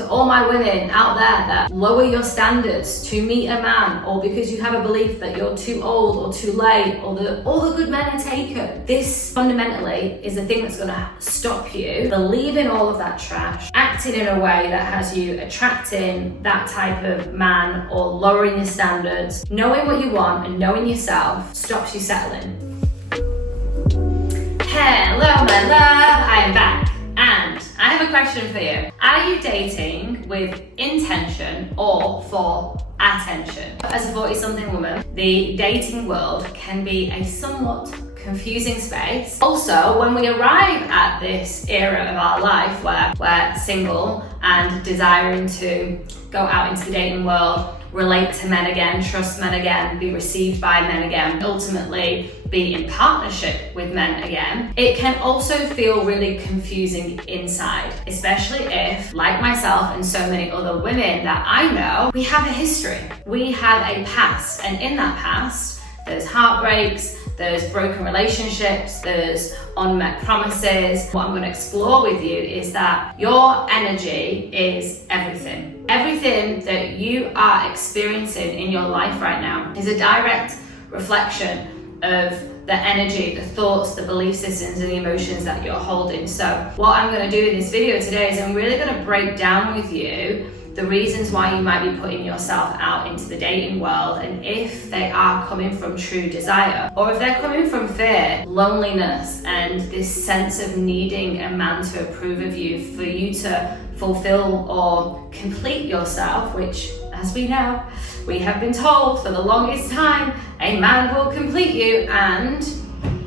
To all my women out there that lower your standards to meet a man, or because you have a belief that you're too old or too late, or that all the good men are taken, this fundamentally is the thing that's going to stop you believing all of that trash, acting in a way that has you attracting that type of man or lowering your standards. Knowing what you want and knowing yourself stops you settling. Hello my love, I am back. And I have a question for you. Are you dating with intention or for attention? As a 40-something woman, the dating world can be a somewhat confusing space. Also, when we arrive at this era of our life where we're single and desiring to go out into the dating world, relate to men again, trust men again, be received by men again, ultimately be in partnership with men again, it can also feel really confusing inside, especially if, like myself and so many other women that I know, we have a history, we have a past, and in that past, there's heartbreaks, there's broken relationships, there's unmet promises. What I'm going to explore with you is that your energy is everything. Everything that you are experiencing in your life right now is a direct reflection of the energy, the thoughts, the belief systems, and the emotions that you're holding. So what I'm going to do in this video today is I'm really going to break down with you the reasons why you might be putting yourself out into the dating world, and if they are coming from true desire, or if they're coming from fear, loneliness, and this sense of needing a man to approve of you for you to fulfill or complete yourself, which, as we know, we have been told for the longest time, a man will complete you. And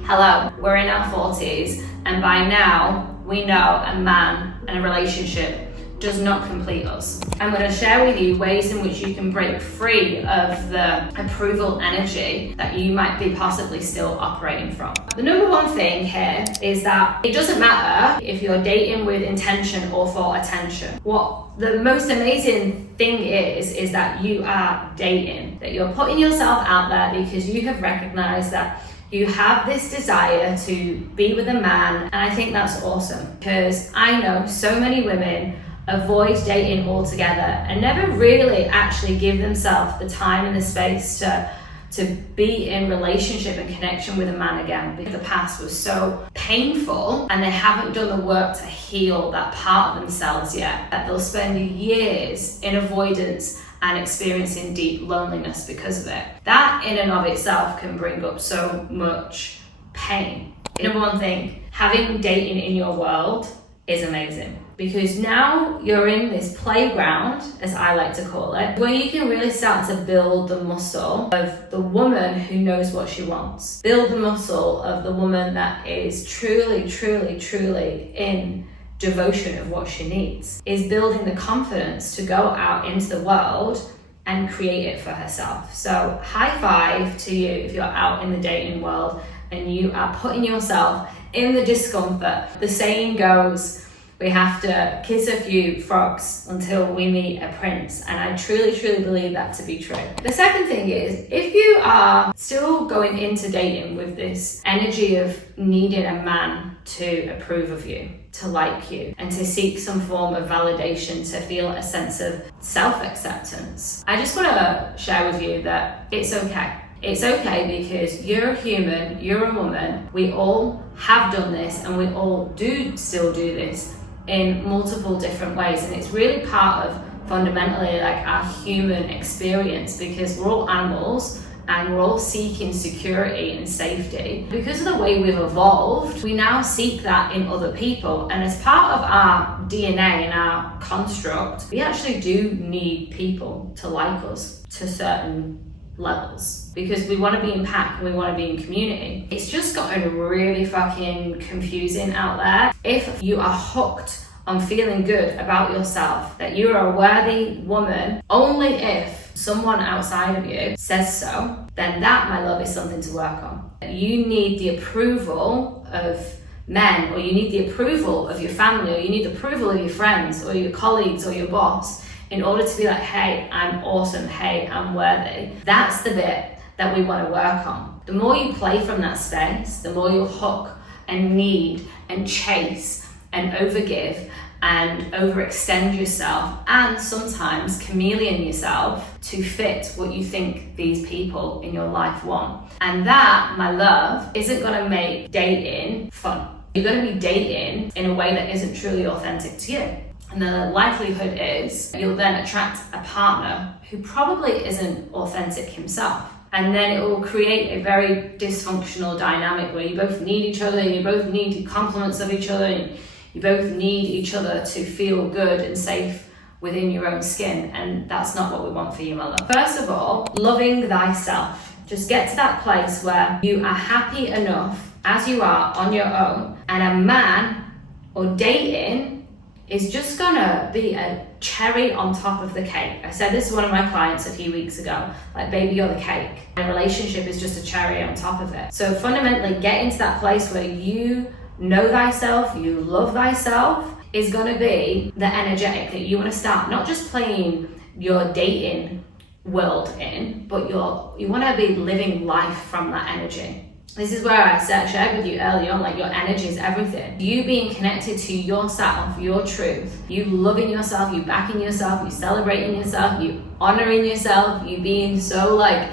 hello, we're in our 40s, and by now we know a man and a relationship does not complete us. I'm going to share with you ways in which you can break free of the approval energy that you might be possibly still operating from. The number one thing here is that it doesn't matter if you're dating with intention or for attention. What the most amazing thing is that you are dating, that you're putting yourself out there because you have recognized that you have this desire to be with a man, and I think that's awesome, because I know so many women avoid dating altogether and never really actually give themselves the time and the space to be in relationship and connection with a man again, because the past was so painful and they haven't done the work to heal that part of themselves yet, that they'll spend years in avoidance and experiencing deep loneliness because of it. That in and of itself can bring up so much pain. Number one thing, having dating in your world is amazing, because now you're in this playground, as I like to call it, where you can really start to build the muscle of the woman who knows what she wants. Build the muscle of the woman that is truly, truly, truly in devotion of what she needs. Is building the confidence to go out into the world and create it for herself. So high five to you if you're out in the dating world and you are putting yourself in the discomfort. The saying goes, we have to kiss a few frogs until we meet a prince. And I truly, truly believe that to be true. The second thing is, if you are still going into dating with this energy of needing a man to approve of you, to like you, and to seek some form of validation, to feel a sense of self-acceptance, I just want to share with you that it's okay. It's okay, because you're a human, you're a woman, we all have done this, and we all do still do this in multiple different ways, and it's really part of fundamentally like our human experience, because we're all animals and we're all seeking security and safety. Because of the way we've evolved, we now seek that in other people, and as part of our DNA and our construct, we actually do need people to like us to certain levels, because we want to be in pack, we want to be in community. It's just gotten really fucking confusing out there. If you are hooked on feeling good about yourself, that you are a worthy woman only if someone outside of you says so, then that, my love, is something to work on. You need the approval of men, or you need the approval of your family, or you need the approval of your friends or your colleagues or your boss in order to be like, hey, I'm awesome, hey, I'm worthy. That's the bit that we want to work on. The more you play from that space, the more you'll hook and need and chase and overgive and overextend yourself and sometimes chameleon yourself to fit what you think these people in your life want. And that, my love, isn't gonna make dating fun. You're gonna be dating in a way that isn't truly authentic to you. And the likelihood is you'll then attract a partner who probably isn't authentic himself. And then it will create a very dysfunctional dynamic where you both need each other, you both need compliments of each other, and you both need each other to feel good and safe within your own skin. And that's not what we want for you, my love. First of all, loving thyself. Just get to that place where you are happy enough as you are on your own, and a man or dating is just gonna be a cherry on top of the cake. I said this to one of my clients a few weeks ago, like, baby, you're the cake. A relationship is just a cherry on top of it. So fundamentally, get into that place where you know thyself, you love thyself, is gonna be the energetic that you wanna start not just playing your dating world in, but you wanna be living life from that energy. This is where I shared with you earlier on, like, your energy is everything. You being connected to yourself, your truth, you loving yourself, you backing yourself, you celebrating yourself, you honoring yourself, you being so like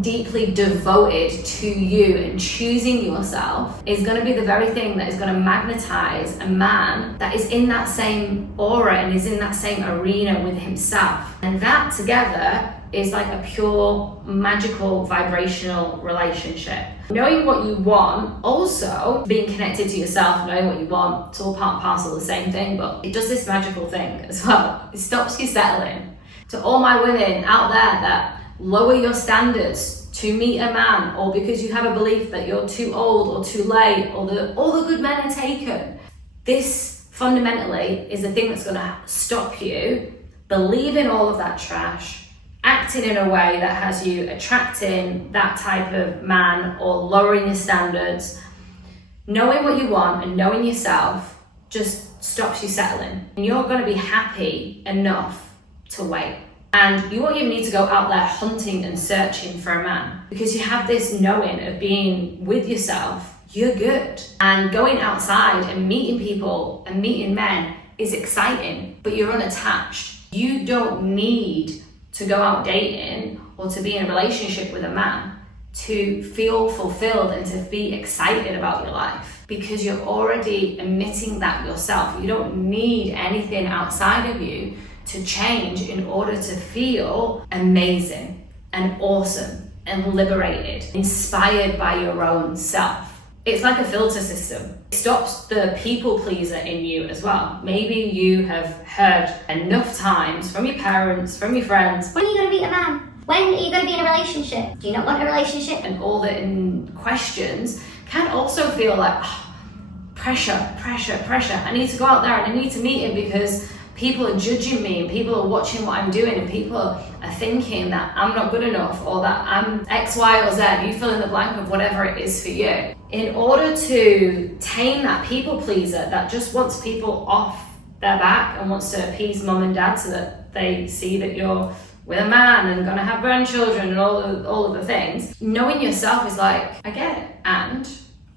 deeply devoted to you and choosing yourself is going to be the very thing that is going to magnetize a man that is in that same aura and is in that same arena with himself. And that together is like a pure magical vibrational relationship. Knowing what you want, also being connected to yourself, knowing what you want, it's all part and parcel of the same thing, but it does this magical thing as well. It stops you settling. To all my women out there that lower your standards to meet a man, or because you have a belief that you're too old or too late, or all the good men are taken, this fundamentally is the thing that's going to stop you believing all of that trash, acting in a way that has you attracting that type of man or lowering your standards. Knowing what you want and knowing yourself just stops you settling, and you're going to be happy enough to wait. And you won't even need to go out there hunting and searching for a man, because you have this knowing of being with yourself, you're good. And going outside and meeting people and meeting men is exciting, but you're unattached. You don't need to go out dating or to be in a relationship with a man to feel fulfilled and to be excited about your life, because you're already emitting that yourself. You don't need anything outside of you to change in order to feel amazing and awesome and liberated, inspired by your own self. It's like a filter system. It stops the people pleaser in you as well. Maybe you have heard enough times from your parents, from your friends, when are you going to meet a man? When are you going to be in a relationship? Do you not want a relationship? And all the questions can also feel like pressure. I need to go out there and I need to meet him because people are judging me and people are watching what I'm doing and people are thinking that I'm not good enough or that I'm X, Y, or Z. You fill in the blank of whatever it is for you. In order to tame that people pleaser that just wants people off their back and wants to appease mum and dad so that they see that you're with a man and gonna have grandchildren and all of the things, knowing yourself is like, I get it, and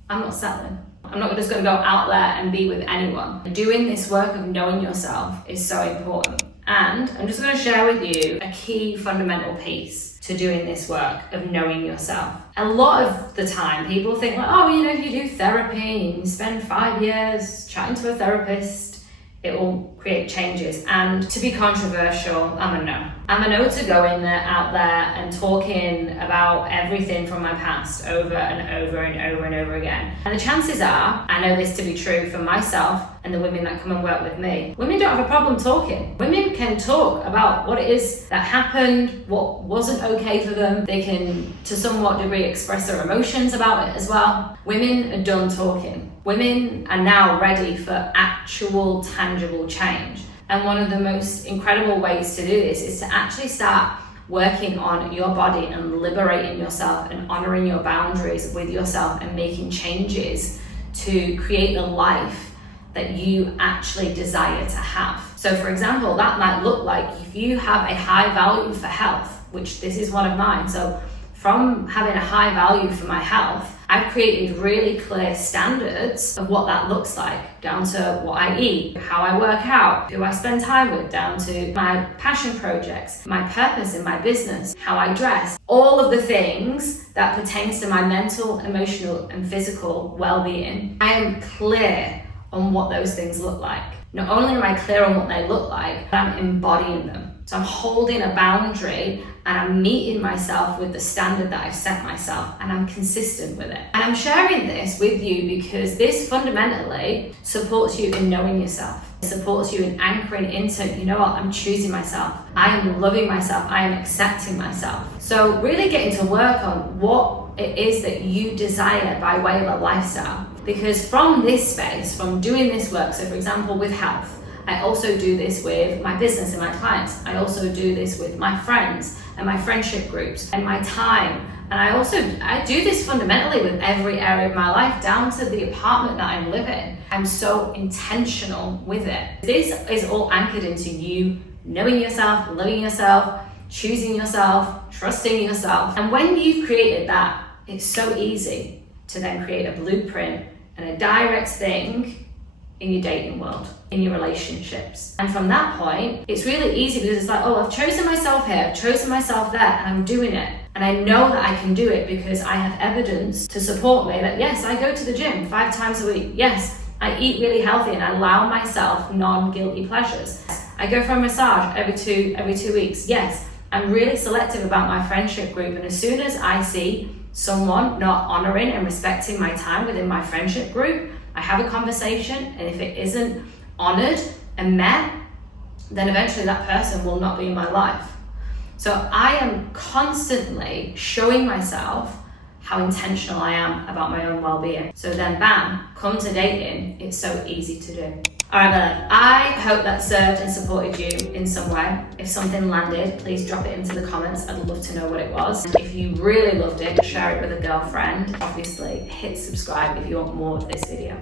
I'm not settling. I'm not just going to go out there and be with anyone. Doing this work of knowing yourself is so important. And I'm just going to share with you a key fundamental piece to doing this work of knowing yourself. A lot of the time people think like, oh, if you do therapy and you spend 5 years chatting to a therapist, it will create changes. And to be controversial, I'm a no. I'm a no to going out there and talking about everything from my past over and over and over and over again. And the chances are, I know this to be true for myself and the women that come and work with me, women don't have a problem talking. Women can talk about what it is that happened, what wasn't okay for them. They can, to somewhat degree, express their emotions about it as well. Women are done talking. Women are now ready for actual tangible change. And one of the most incredible ways to do this is to actually start working on your body and liberating yourself and honoring your boundaries with yourself and making changes to create the life that you actually desire to have. So for example, that might look like if you have a high value for health, which this is one of mine. So from having a high value for my health, I've created really clear standards of what that looks like, down to what I eat, how I work out, who I spend time with, down to my passion projects, my purpose in my business, how I dress, all of the things that pertains to my mental, emotional, and physical well-being. I am clear on what those things look like. Not only am I clear on what they look like, but I'm embodying them. So I'm holding a boundary and I'm meeting myself with the standard that I've set myself, and I'm consistent with it. And I'm sharing this with you because this fundamentally supports you in knowing yourself. It supports you in anchoring into, you know what, I'm choosing myself. I am loving myself. I am accepting myself. So really getting to work on what it is that you desire by way of a lifestyle. Because from this space, from doing this work, so for example, with health, I also do this with my business and my clients. I also do this with my friends and my friendship groups and my time. And I do this fundamentally with every area of my life, down to the apartment that I live in. I'm so intentional with it. This is all anchored into you knowing yourself, loving yourself, choosing yourself, trusting yourself. And when you've created that, it's so easy to then create a blueprint and a direct thing in your dating world, in your relationships. And from that point, it's really easy because it's like, oh, I've chosen myself here, I've chosen myself there, and I'm doing it. And I know that I can do it because I have evidence to support me that yes, I go to the gym 5 times a week. Yes, I eat really healthy and I allow myself non-guilty pleasures. I go for a massage every two weeks. Yes, I'm really selective about my friendship group. And as soon as I see someone not honoring and respecting my time within my friendship group, I have a conversation, and if it isn't honored and met, then eventually that person will not be in my life. So I am constantly showing myself how intentional I am about my own well-being. So then bam, come to dating, it's so easy to do. All right then, I hope that served and supported you in some way. If something landed, please drop it into the comments. I'd love to know what it was. If you really loved it, share it with a girlfriend. Obviously, hit subscribe if you want more of this video.